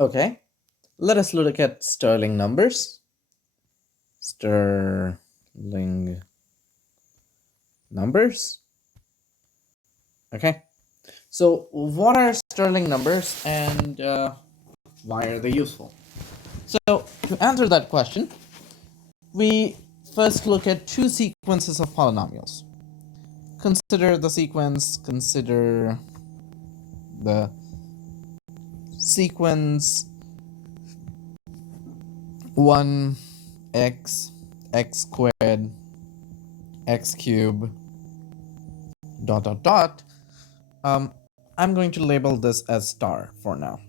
Okay, let us look at Stirling numbers. Stirling numbers. Okay, so what are Stirling numbers and why are they useful? So to answer that question, we first look at two sequences of polynomials. Consider the sequence 1x x squared x cubed dot dot dot. I'm going to label this as star for now.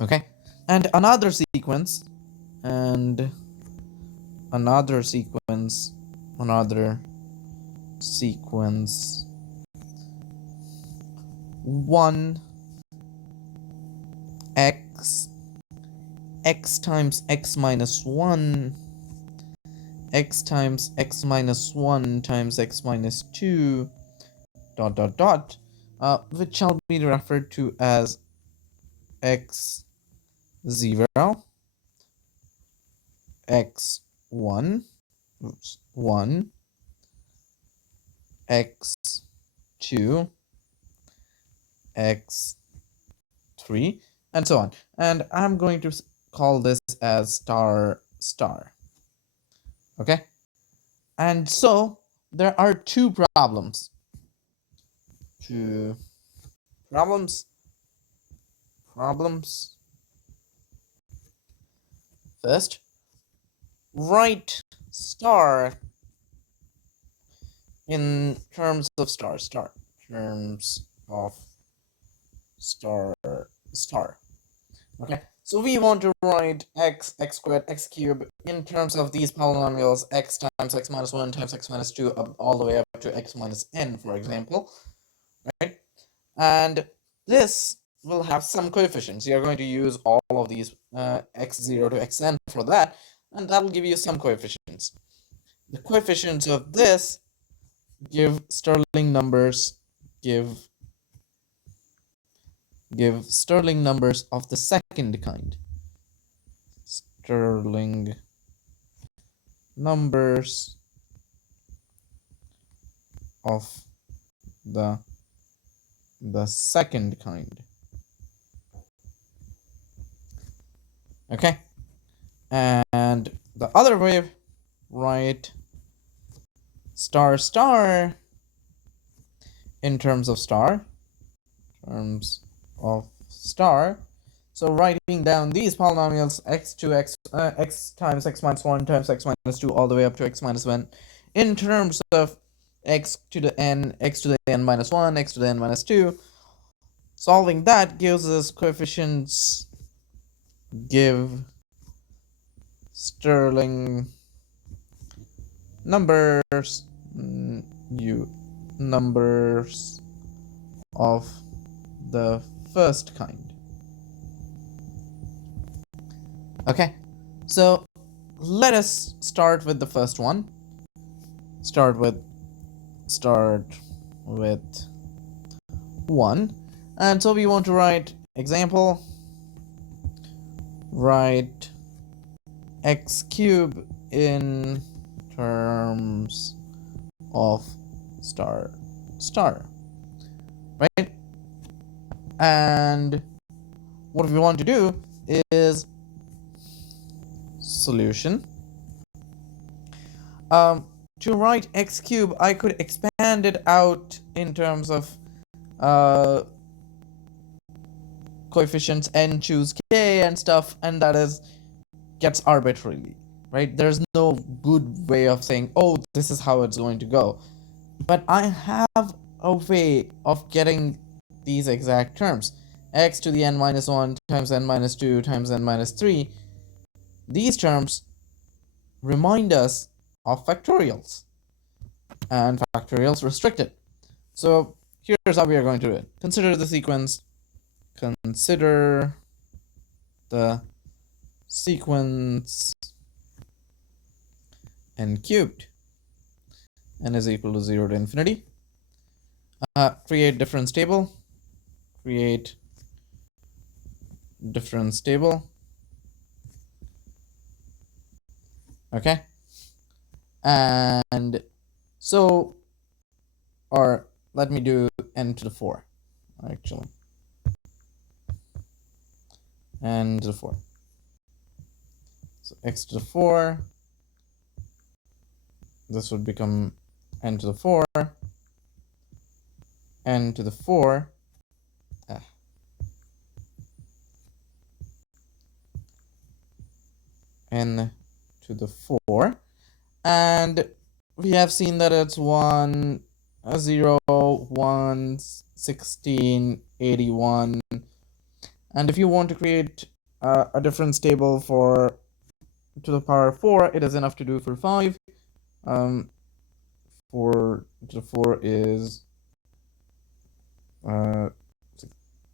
Okay, and and another sequence 1 x x times x minus 1 x times x minus 1 times x minus 2 dot dot dot, which shall be referred to as x0, x1, 1, x2, x3, and so on. And I'm going to call this as star star. Okay, and so there are two problems. Two problems. First, write star in terms of star terms of star. Okay, so we want to write x squared, x cubed in terms of these polynomials x times x minus 1 times x minus 2 all the way up to x minus n, for example, right? And this will have some coefficients. You're going to use all of these x0 to xn for that, and that will give you some coefficients. The coefficients of this give Stirling numbers, give Stirling numbers of the second kind. Stirling numbers of the second kind. Okay, and the other way, write star star in terms of star. So writing down these polynomials x times x minus 1 times x minus 2 all the way up to x minus 1 in terms of x to the n, x to the n minus 1, x to the n minus 2. Solving that gives us coefficients, give Stirling numbers, numbers of the first kind. Okay, so let us start with the first one. Start with 1, and so we want to write example, write x cubed in terms of star, right? And what we want to do is solution. To write x cubed, I could expand it out in terms of coefficients n choose k and stuff, and that gets arbitrarily, right? There's no good way of saying, oh, this is how it's going to go. But I have a way of getting these exact terms. X to the n minus 1 times n minus 2 times n minus 3. These terms remind us of factorials, and factorials restricted. So here's how we are going to do it. Consider the sequence n cubed, n is equal to 0 to infinity. Create difference table, create difference table. Okay. And so, or let me do n to the 4, actually. N to the 4. So x to the 4. This would become n to the 4. N to the 4. N to the 4. And we have seen that it's 1, 0, 1, 16, 81. And if you want to create a difference table for to the power 4, it is enough to do for 5. 4 to the 4 is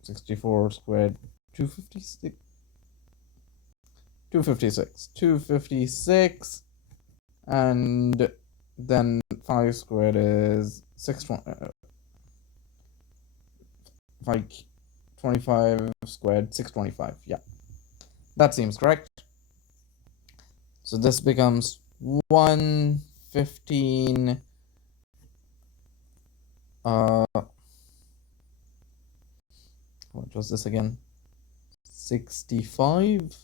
64 squared, 256. 256. And then 5 squared is 25 squared, 625. Yeah, that seems correct. So this becomes 115. What was this again? 65.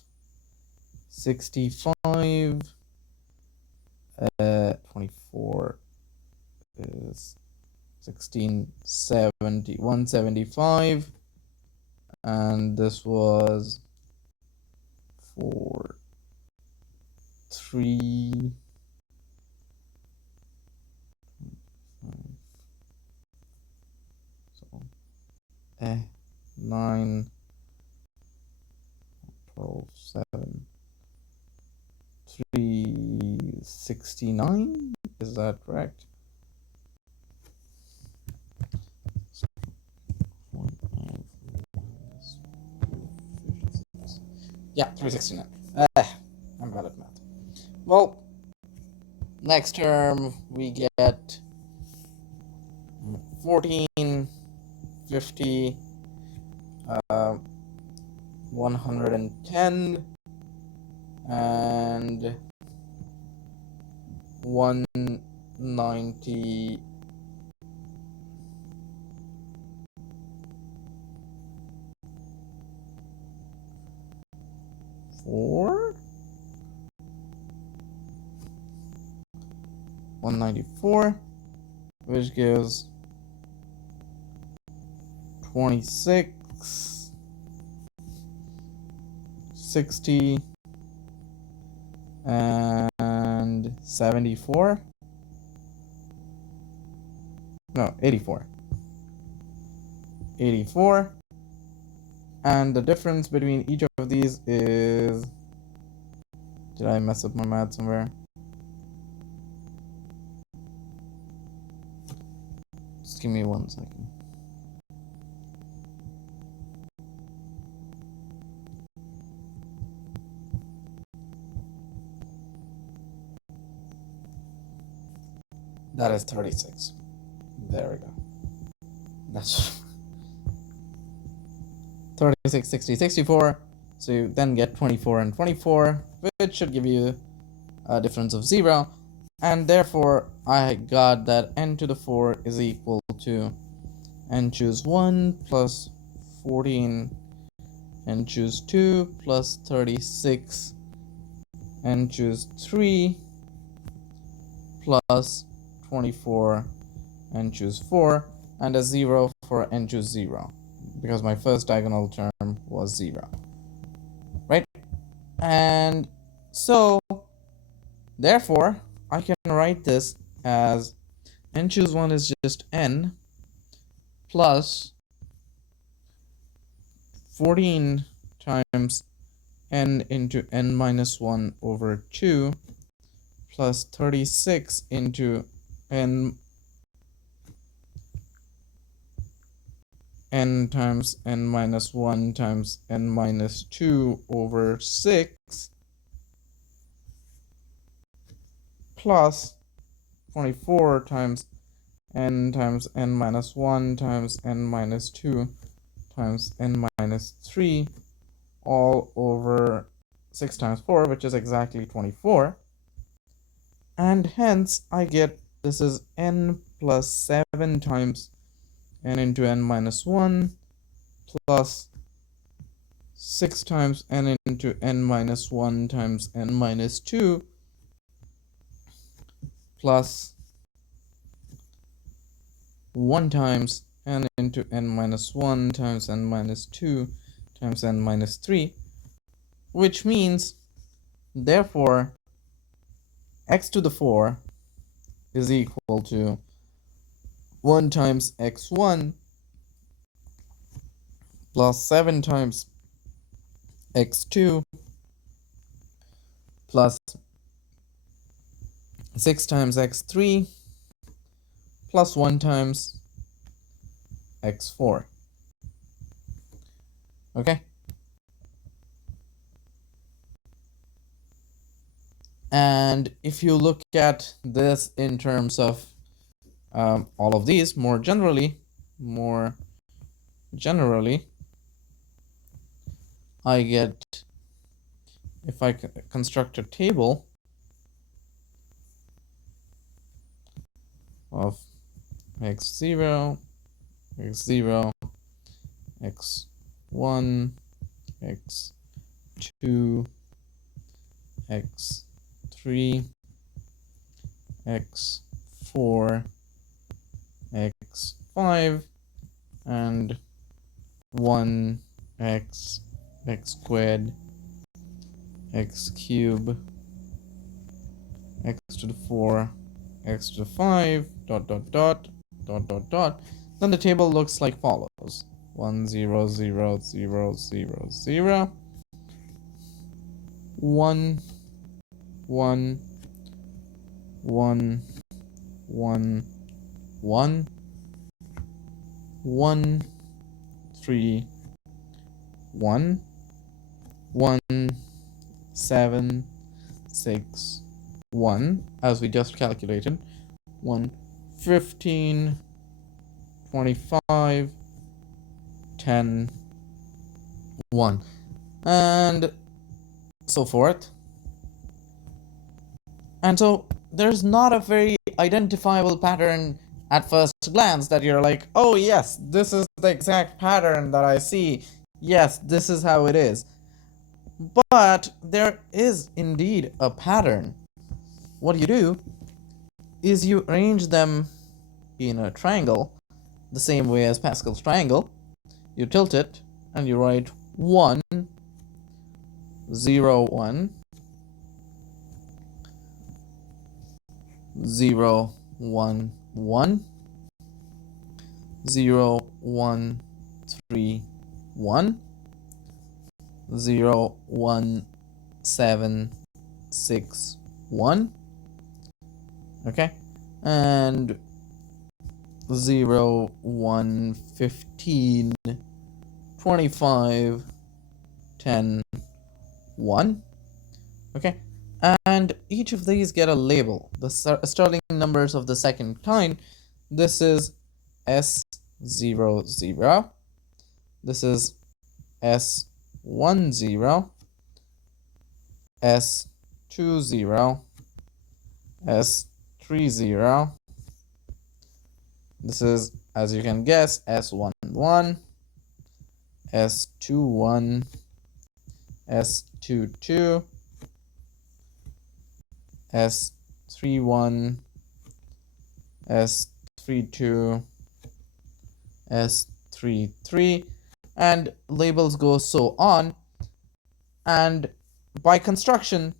24 is 1670, 175, and this was 4, 3, 9, 12, 7, 369. Is that correct? Yeah, 369. I'm bad at math. Well, next term we get 14, 50, 110, and 190. 194, which gives 26, 60, and 74. No, 84. 84. And the difference between each of these is... Did I mess up my math somewhere? Just give me 1 second. That is 36. There we go. That's 36, 60, 64. So you then get 24 and 24, which should give you a difference of 0. And therefore, I got that n to the 4 is equal to n choose 1 plus 14, n choose 2 plus 36, n choose 3 plus 24, n choose 4, and a 0 for n choose 0, because my first diagonal term was 0. Right? And so, therefore, I can write this as n choose 1 is just n plus 14 times n into n minus 1 over 2 plus 36 into n times n minus 1 times n minus 2 over 6 plus 24 times n minus 1 times n minus 2 times n minus 3 all over 6 times 4, which is exactly 24. And hence I get this is n plus 7 times n into n minus 1 plus 6 times n into n minus 1 times n minus 2 plus 1 times n into n minus 1 times n minus 2 times n minus 3, which means, therefore, x to the 4 is equal to 1 times x1 plus 7 times x2 plus 6 times x3 plus 1 times x4. Okay? And if you look at this in terms of all of these more generally, I get, if I construct a table of x0, x0, x1, x2, x3, x4, x5, and 1x, x squared, x cubed, x to the 4, x to the 5, dot dot dot dot dot dot, then the table looks like follows: 1 0 0 0 0 0, 1 1 1 1 1 1 3 1 1 7 6 1, as we just calculated, 1 15 25 10 1, and so forth. And so there's not a very identifiable pattern at first glance that you're like, oh yes, this is the exact pattern that I see. Yes, this is how it is. But there is indeed a pattern. What you do is you arrange them in a triangle, the same way as Pascal's triangle. You tilt it and you write 1 0 1 0 1 1 0 1 3 1 0 1 7 6 1. Okay, and 0 1 15 25 10 1. Okay, and each of these get a label, the Stirling numbers of the second kind. This is S0 0, this is S1 0, S2 0, S3 0, this is, as you can guess, S1 1, S2 1, S2 2, S3 1, S3 2, S3 3, and labels go so on. And by construction,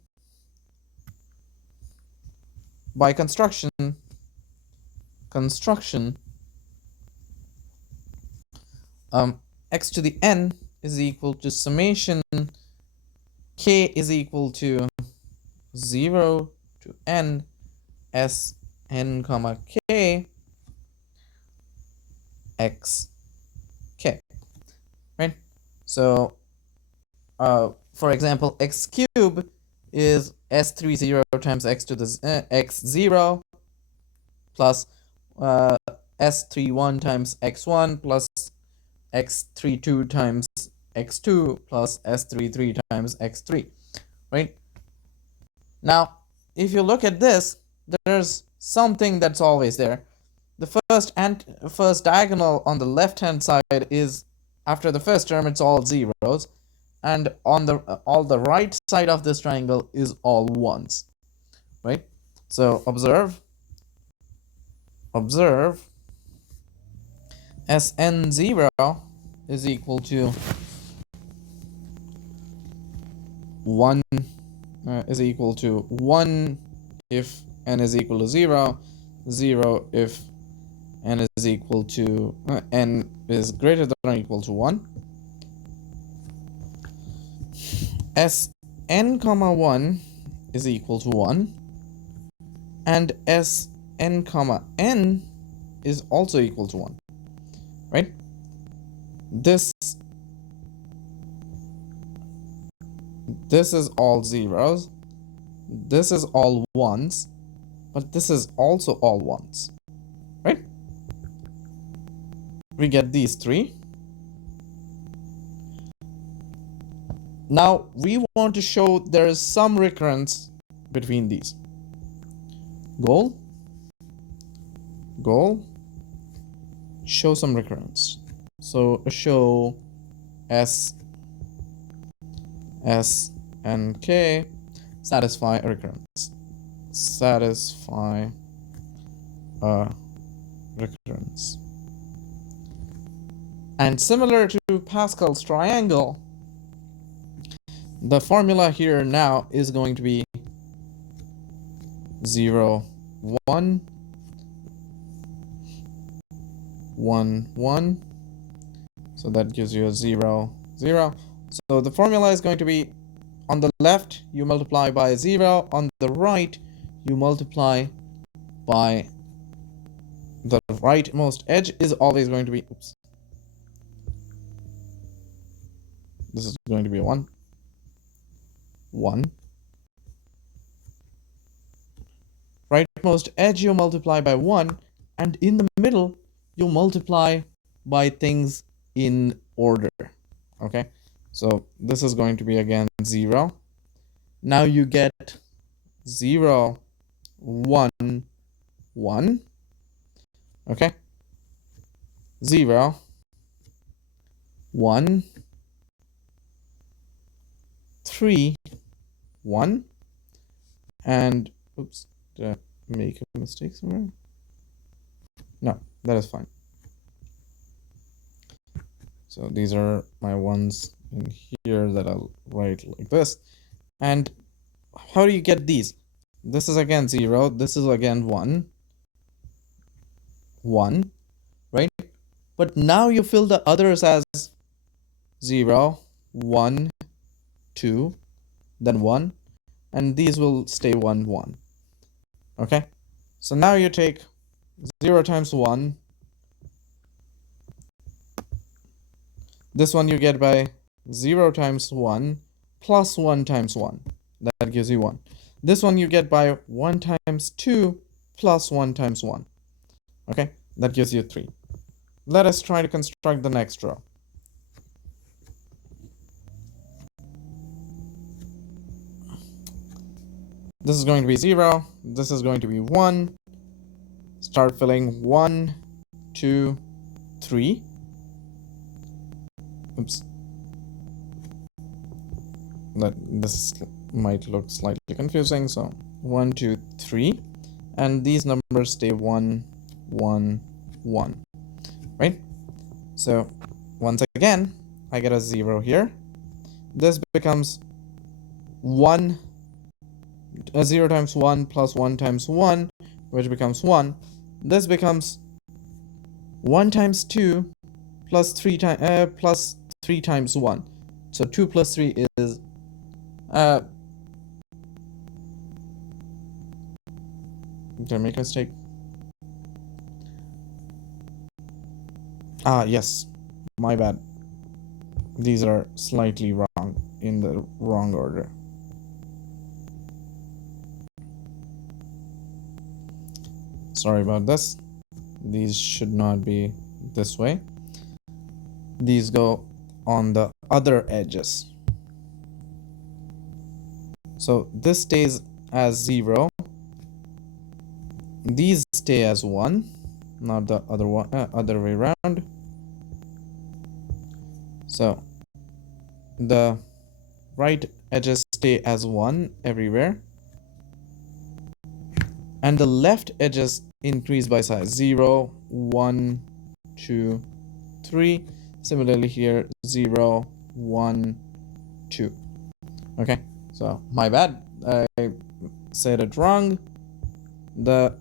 x to the n is equal to summation k is equal to 0 to n s n comma k x k, right? So for example, x cubed is s30 times x to the x0 plus s31 times x1 plus x32 times x2 plus s3 3 times x3, right? Now, if you look at this, there's something that's always there. The first diagonal on the left hand side is, after the first term, it's all zeros, and on the all the right side of this triangle is all ones, right? So observe Sn0 is equal to 1 is equal to 1 if n is equal to 0, 0 if n is equal to n is greater than or equal to 1. Sn comma 1 is equal to 1, and Sn comma n is also equal to 1, right? This is all zeros, this is all ones, but this is also all ones, right? We get these three. Now we want to show there is some recurrence between these. Goal, show some recurrence. So show S and K satisfy a recurrence. Satisfy a recurrence. And similar to Pascal's triangle, the formula here now is going to be 0, 1, 1, 1. So that gives you a 0, 0. So the formula is going to be, on the left you multiply by 0, on the right you multiply by the rightmost edge is always going to be, oops, this is going to be a 1, 1. Rightmost edge you multiply by 1, and in the middle you multiply by things in order. Okay, so this is going to be again 0. Now you get 0, 1, 1. Okay, 0, 1, 3, 1, and oops, did I make a mistake somewhere? No, that is fine. So these are my ones in here that I'll write like this. And how do you get these? This is again 0, this is again 1, 1, right? But now you fill the others as 0, 1, 2, then 1, and these will stay 1, 1. Okay, so now you take 0 times 1. This one you get by 0 times 1 plus 1 times 1. That gives you 1. This one you get by 1 times 2 plus 1 times 1. Okay, that gives you 3. Let us try to construct the next row. This is going to be 0. This is going to be 1. Start filling 1, 2, 3. Oops. This might look slightly confusing. So 1, 2, 3. And these numbers stay 1, 1, 1. Right? So once again, I get a 0 here. This becomes 1. 0 times 1 plus 1 times 1, which becomes 1. This becomes 1 times 2 plus 3 times 1. So 2 plus 3 is did I make a mistake? Yes, my bad. These are slightly wrong, in the wrong order. Sorry about this. These should not be this way. These go on the other edges. So this stays as 0. These stay as 1, not the other one, other way around. So the right edges stay as 1 everywhere, and the left edges increase by size 0, 1, 2, 3. Similarly here 0, 1, 2. Okay, so my bad, I said it wrong. The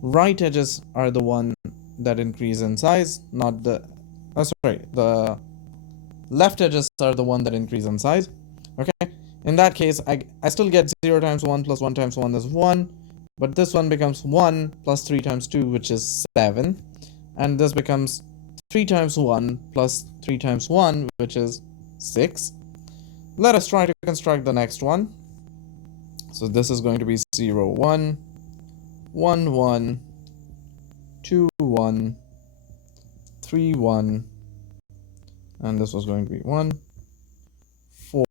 right edges are the one that increase in size, not the the left edges are the one that increase in size. Okay, in that case I still get 0 times 1 plus 1 times 1 is 1, but this one becomes 1 plus 3 times 2, which is 7, and this becomes 3 times 1 plus 3 times 1, which is 6. Let us try to construct the next one. So this is going to be 0, 1, 1, 1, 2, 1, 3, 1, and this was going to be 1,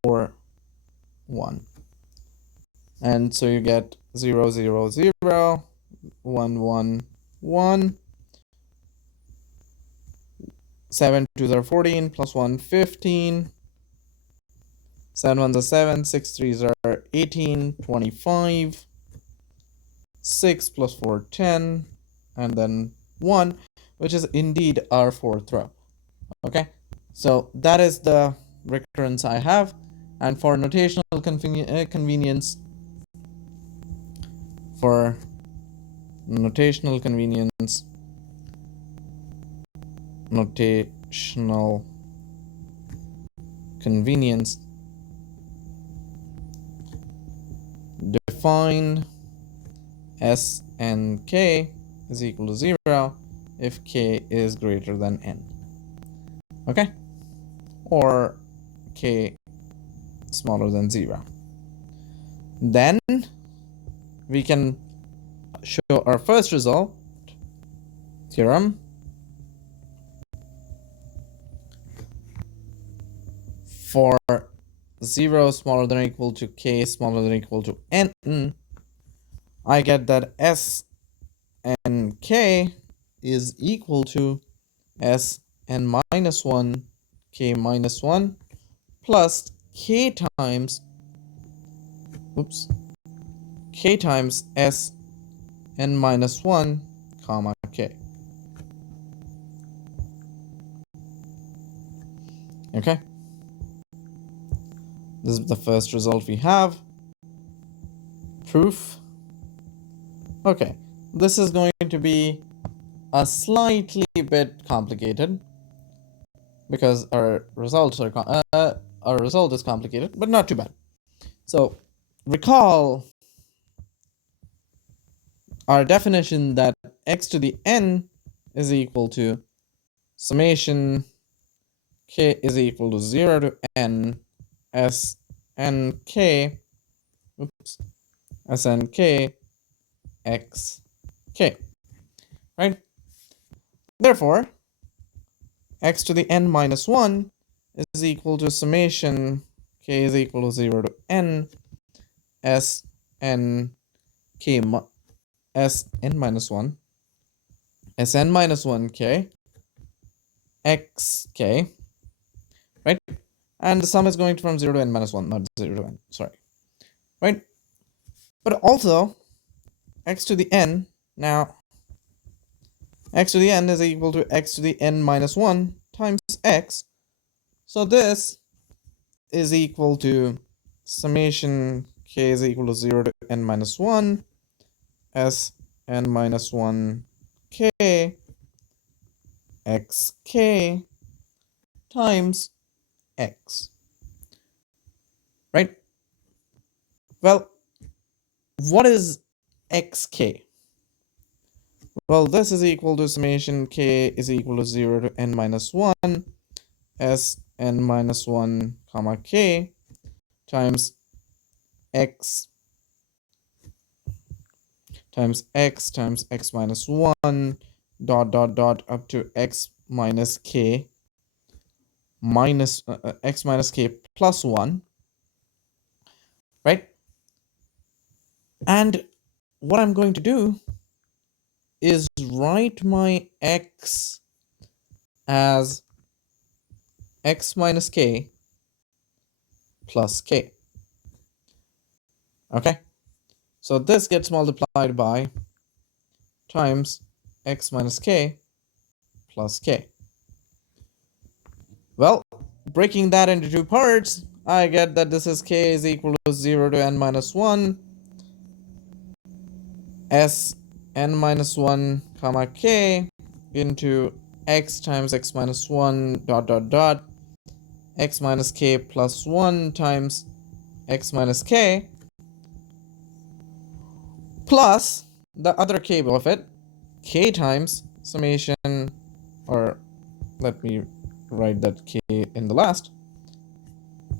4, 1. And so you get 0, 0, 0, 1, 1, 1, 7 2s are 14, plus 1, 15, 7 1s are 7, 6 3s are 18, 25, 6 plus 4, 10, and then 1, which is indeed our fourth row. Okay, so that is the recurrence I have, and for notational convenience, define S and K is equal to 0 if K is greater than N. Okay? Or K smaller than 0. Then we can show our first result theorem for 0 smaller than or equal to K smaller than or equal to N. I get that S and K is equal to S n minus 1 K minus 1 plus K times S n minus 1 comma K. Okay, this is the first result we have. Proof. Okay, this is going to be a slightly bit complicated because our result is complicated, but not too bad. So recall our definition that x to the n is equal to summation k is equal to 0 to n s n k x k, right? Therefore, x to the n minus 1 is equal to summation k is equal to 0 to n s n k s n minus 1 s n minus 1 k x k, right? And the sum is going from 0 to n minus 1, not 0 to n, sorry, right? But also x to the n, now x to the n is equal to x to the n minus 1 times x. So this is equal to summation k is equal to 0 to n minus 1 s n minus 1 k x k times x, right? Well, what is xk? Well, this is equal to summation k is equal to 0 to n minus 1 s n minus 1 comma k times x times x minus 1 dot dot dot up to x minus k minus x minus k plus 1, right? And what I'm going to do is write my x as x minus k plus k. Okay, so this gets multiplied by times x minus k plus k. Well, breaking that into two parts, I get that this is k is equal to 0 to n minus 1 s n minus 1 comma k into x times x minus 1 dot dot dot x minus k plus 1 times x minus k plus the other k of it, k times summation, or let me write that k in the last,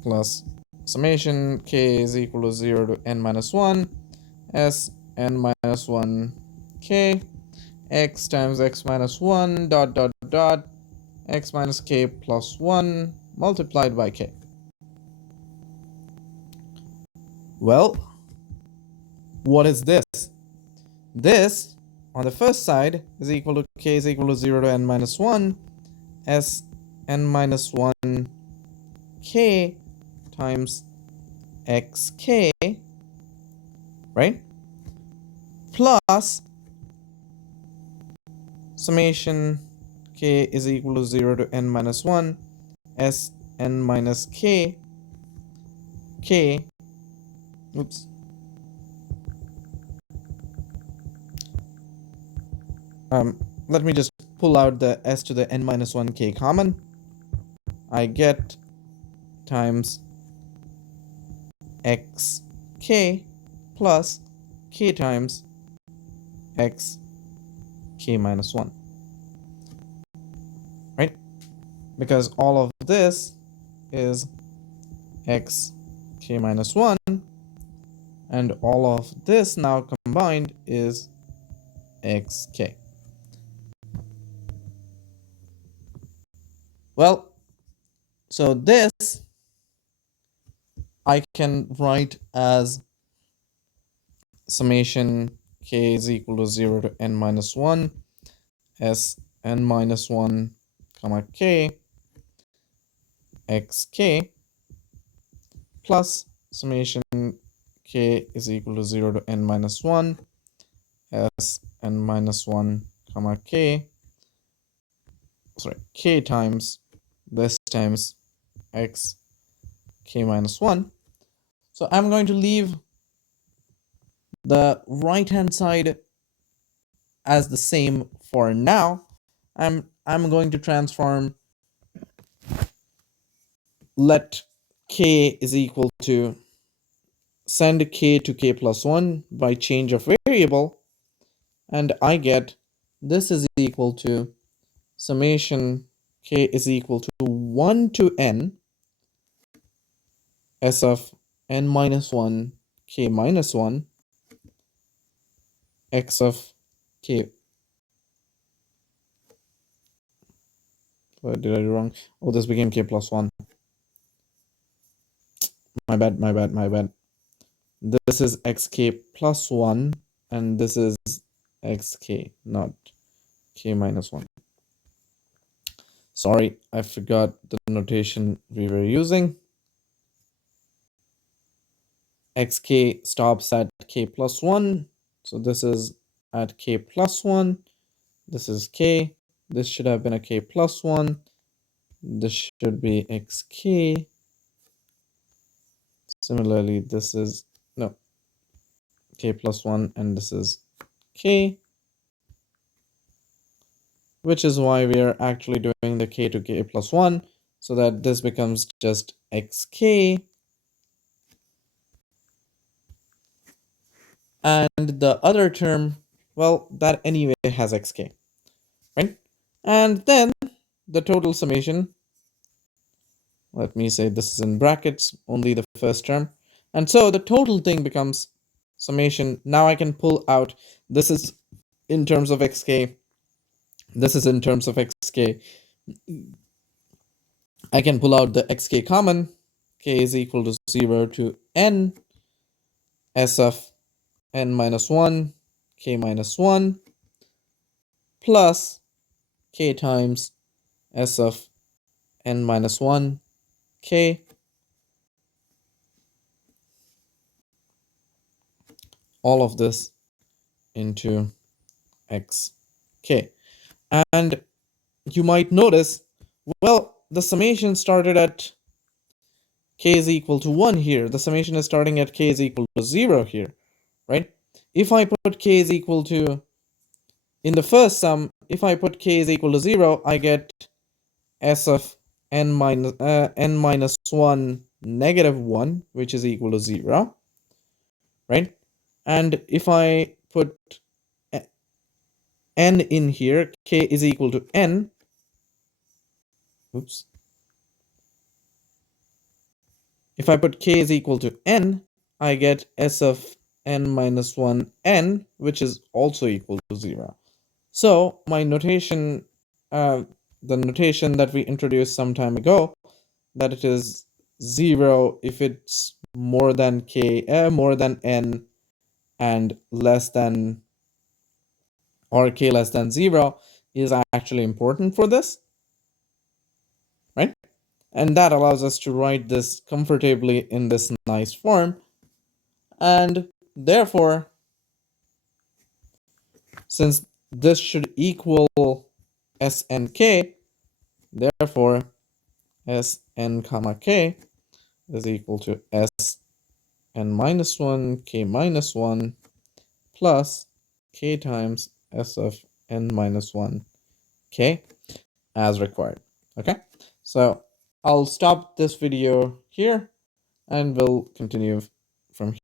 plus summation k is equal to 0 to n minus 1 s n minus 1 k x times x minus 1 dot dot dot x minus k plus 1 multiplied by k. Well, what is this? This, on the first side, is equal to k is equal to 0 to n minus 1 s n minus 1 k times xk, right? Plus summation k is equal to 0 to n minus 1 s n minus k oops, let me just pull out the s to the n minus 1 k common. I get times xk plus k times x k minus 1, right? Because all of this is x k minus 1, and all of this now combined is xk. Well, so this I can write as summation k is equal to 0 to n minus 1 s n minus 1 comma k xk plus summation k is equal to 0 to n minus 1 s n minus 1 comma k times this times x k minus 1. So I'm going to leave the right hand side as the same for now. I'm going to transform let k is equal to send k to k plus 1 by change of variable, and I get this is equal to summation k is equal to 1 to n s of n minus 1 k minus 1 x of k. What did I do wrong? Oh, this became k plus 1. My bad. This is xk plus 1, and this is xk, not k minus 1. Sorry, I forgot the notation we were using. Xk stops at k plus 1. So this is at k plus 1. This is k. This should have been a k plus 1. This should be xk. Similarly, this is no k plus 1, and this is k, which is why we are actually doing the k to k plus 1, so that this becomes just xk. And the other term, well, that anyway has xk, right? And then the total summation, let me say this is in brackets, only the first term. And so the total thing becomes summation. Now I can pull out, this is in terms of xk, this is in terms of xk. I can pull out the xk common. K is equal to 0 to n s of n minus 1 k minus 1 plus k times s of n minus 1 k, all of this into xk. And you might notice, well, the summation started at k is equal to 1 here. The summation is starting at k is equal to 0 here, right? If I put k is equal to, in the first sum, if I put k is equal to 0, I get s of n minus 1 negative 1, which is equal to 0, right? And if I put n in here, k is equal to n, oops. If I put k is equal to n, I get s of n minus 1 n, which is also equal to 0. So my notation, the notation that we introduced some time ago, that it is 0 if it's more than more than n and less than, or k less than 0, is actually important for this, right? And that allows us to write this comfortably in this nice form. And therefore, since this should equal s and k, therefore Sn comma k is equal to Sn minus 1 k minus 1 plus k times S of n minus 1 k as required. Okay, so I'll stop this video here and we'll continue from here.